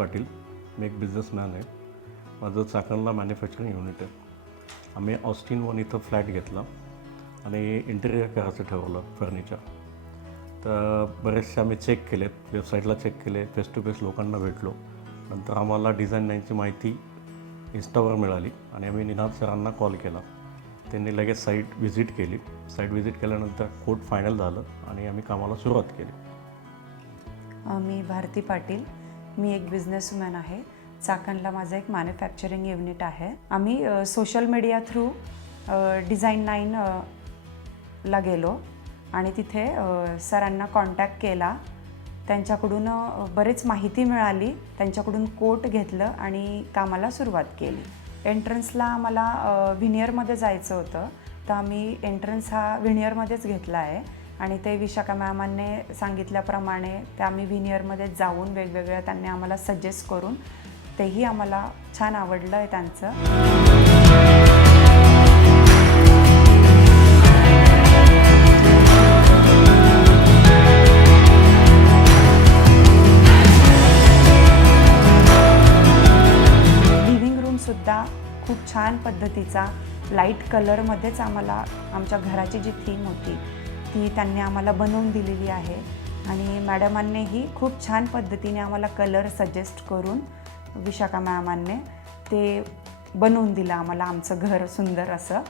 पाटील. मी एक बिझनेसमॅन आहे. माझं चाकणला मॅन्युफॅक्चरिंग युनिट आहे. आम्ही ऑस्टिन 1 इथं फ्लॅट घेतला आणि इंटेरियर करायचं ठरवलं फर्निचर. तर बरेचसे आम्ही चेक केलेत, वेबसाईटला चेक केले, फेस टू फेस लोकांना भेटलो. नंतर आम्हाला डिझाईन लाईनची माहिती इन्स्टावर मिळाली आणि आम्ही निनाद सरांना कॉल केला. त्यांनी लगेच साईट व्हिजिट केली. साईट व्हिजिट केल्यानंतर कोट फायनल झालं आणि आम्ही कामाला सुरुवात केली. मी भारती पाटील. मी एक बिझनेसवूमॅन आहे. चाकणला माझं एक मॅन्युफॅक्चरिंग युनिट आहे. आम्ही सोशल मीडिया थ्रू डिझाईन 9 ला गेलो आणि तिथे सरांना कॉन्टॅक्ट केला. त्यांच्याकडून बरेच माहिती मिळाली. त्यांच्याकडून कोट घेतलं आणि कामाला सुरुवात केली. एंट्रन्सला आम्हाला व्हिनियरमध्ये जायचं होतं, तर आम्ही एंट्रन्स हा व्हिनियरमध्येच घेतला आहे आणि ते विशाखा मॅमांनी सांगितल्याप्रमाणे ते आम्ही व्हिनियरमध्ये जाऊन वेगवेगळ्या त्यांनी आम्हाला सजेस्ट करून तेही आम्हाला छान आवडलं आहे त्यांचं. लिव्हिंग रूमसुद्धा खूप छान पद्धतीचा लाईट कलरमध्येच आम्हाला आमच्या घराची जी थीम होती ती त्यांनी आम्हाला बनवून दिलेली आहे आणि मॅडमांनीही खूप छान पद्धतीने आम्हाला कलर सजेस्ट करून विशाखा मॅमांनी ते बनवून दिलं आम्हाला आमचं घर सुंदर असं.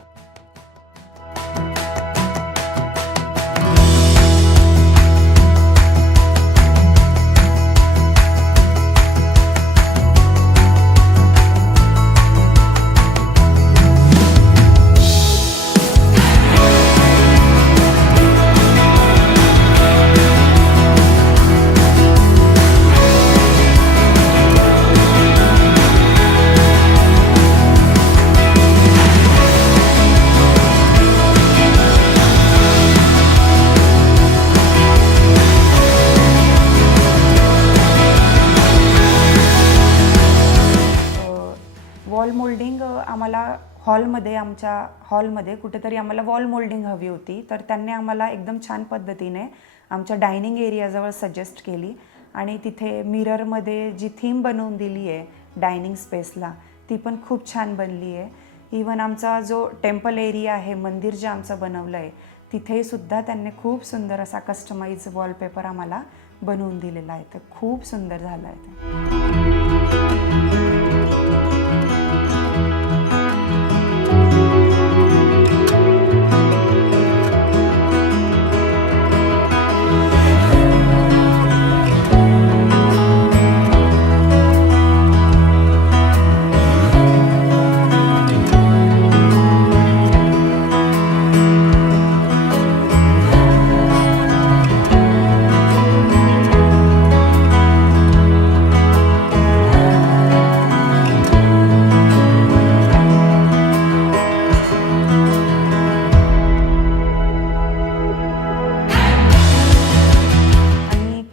वॉल मोल्डिंग आम्हाला आमच्या हॉलमध्ये कुठेतरी आम्हाला वॉल मोल्डिंग हवी होती, तर त्यांनी आम्हाला एकदम छान पद्धतीने आमच्या डायनिंग एरियाजवळ सजेस्ट केली आणि तिथे मिररमध्ये जी थीम बनवून दिली आहे डायनिंग स्पेसला ती पण खूप छान बनली आहे. इवन आमचा जो टेम्पल एरिया आहे, मंदिर जे आमचं बनवलं आहे, तिथेही सुद्धा त्यांनी खूप सुंदर असा कस्टमाइज वॉलपेपर आम्हाला बनवून दिलेला आहे. तर खूप सुंदर झालं आहे ते.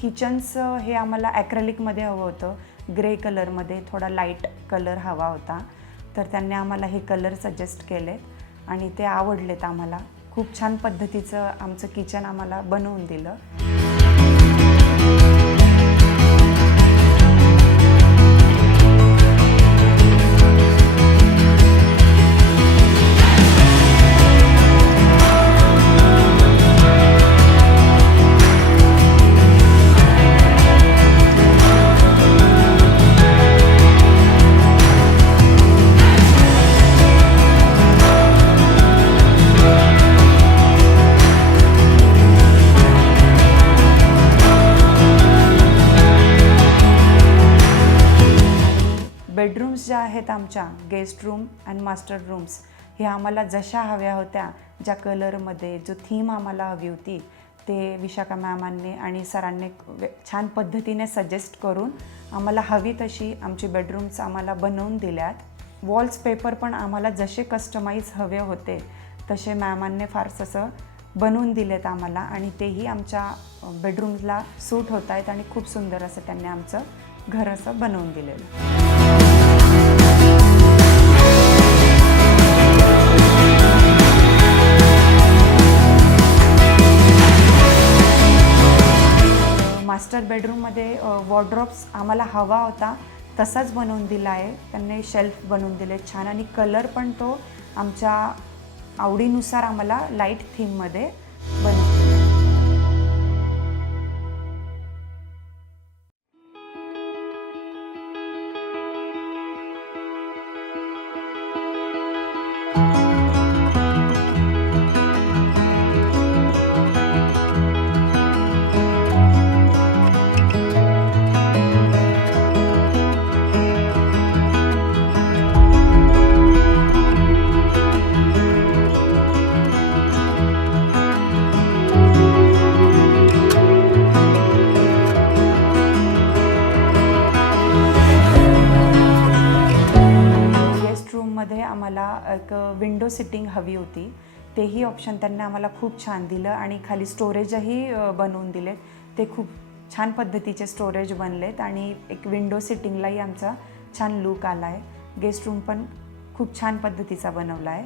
किचन्स हे आम्हाला ॲक्रेलिकमध्ये हवं होतं, ग्रे कलरमध्ये थोडा लाईट कलर हवा होता, तर त्यांनी आम्हाला हे कलर सजेस्ट केलेत आणि ते आवडलेत आम्हाला. खूप छान पद्धतीचं आमचं किचन आम्हाला बनवून दिलं. बेडरूम्स ज्या आहेत आमच्या गेस्ट रूम आणि मास्टर रूम्स हे आम्हाला जशा हव्या होत्या, ज्या कलरमध्ये जो थीम आम्हाला हवी होती ते विशाखा मॅमांनी आणि सरांनी छान पद्धतीने सजेस्ट करून आम्हाला हवी तशी आमची बेडरूम्स आम्हाला बनवून दिल्यात. वॉल्स पेपर पण आम्हाला जसे कस्टमाइज हवे होते तसे मॅमांनी फारसं असं बनवून दिलेत आम्हाला आणि तेही आमच्या बेडरूम्सला सूट होत आहेत आणि खूप सुंदर असं त्यांनी आमचं घर असं बनवून दिलेलं. मास्टर बेडरूममध्ये वॉर्डरोब्स आम्हाला हवा होता तसाच बनवून दिला आहे. त्यांनी शेल्फ बनवून दिले छान आणि कलर पण तो आमच्या आवडीनुसार आम्हाला लाईट थीममध्ये बनवून दिला. मध्ये आम्हाला एक विंडो सिटिंग हवी होती. तेही ऑप्शन त्यांनी आम्हाला खूप छान दिलं आणि खाली स्टोरेजही बनवून दिलेत. ते खूप छान पद्धतीचे स्टोरेज बनलेत आणि एक विंडो सिटिंगलाही आमचा छान लूक आला आहे. गेस्ट रूम पण खूप छान पद्धतीचा बनवला आहे.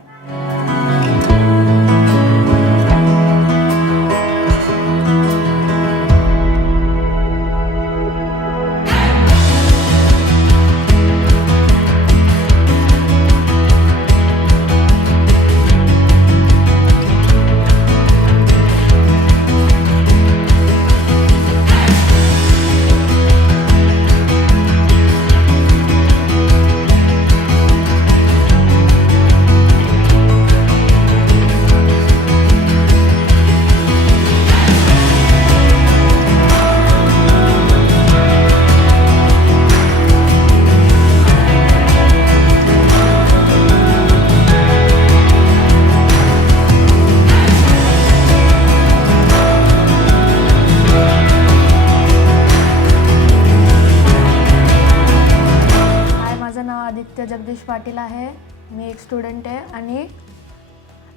आदित्य जगदीश पाटील आहे. मी एक स्टुडंट आहे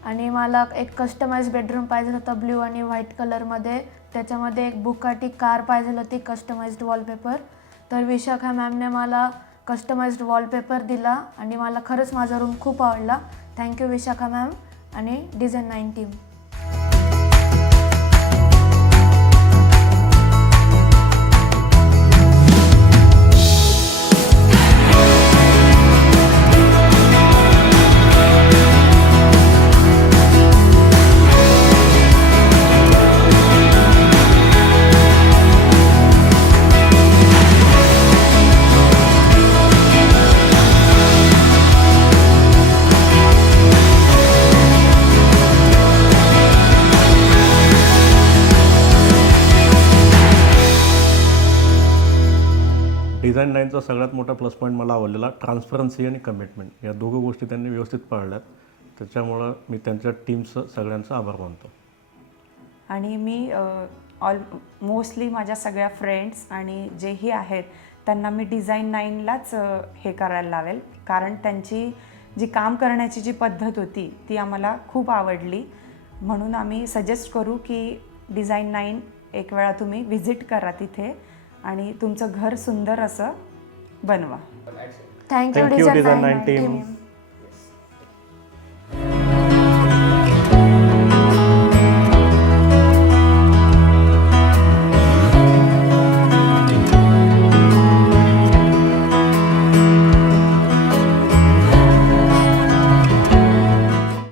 आणि मला एक कस्टमाइज बेडरूम पाहिजे होता ब्ल्यू आणि व्हाईट कलरमध्ये. त्याच्यामध्ये एक बुकाटी कार पाहिजे होती कस्टमाइज्ड वॉलपेपर. तर विशाखा मॅमने मला कस्टमाइज्ड वॉलपेपर दिला आणि मला खरंच माझा रूम खूप आवडला. थँक्यू विशाखा मॅम आणि डिझाईन 9 टीम. डिझाईन 9चा सगळ्यात मोठा प्लस पॉईंट मला आवडलेला ट्रान्सपरन्सी आणि कमिटमेंट. या दोघं गोष्टी त्यांनी व्यवस्थित पाळल्यात. त्याच्यामुळं मी त्यांच्या टीमचं सगळ्यांचा आभार मानतो. आणि मी मोस्टली माझ्या सगळ्या फ्रेंड्स आणि जेही आहेत त्यांना मी डिझाईन 9लाच हे करायला लावेल. कारण त्यांची जी काम करण्याची जी पद्धत होती ती आम्हाला खूप आवडली. म्हणून आम्ही सजेस्ट करू की डिझाईन 9 एक वेळा तुम्ही व्हिजिट करा तिथे आणि तुमचं घर सुंदर असं बनवा. Thank you design 9 team.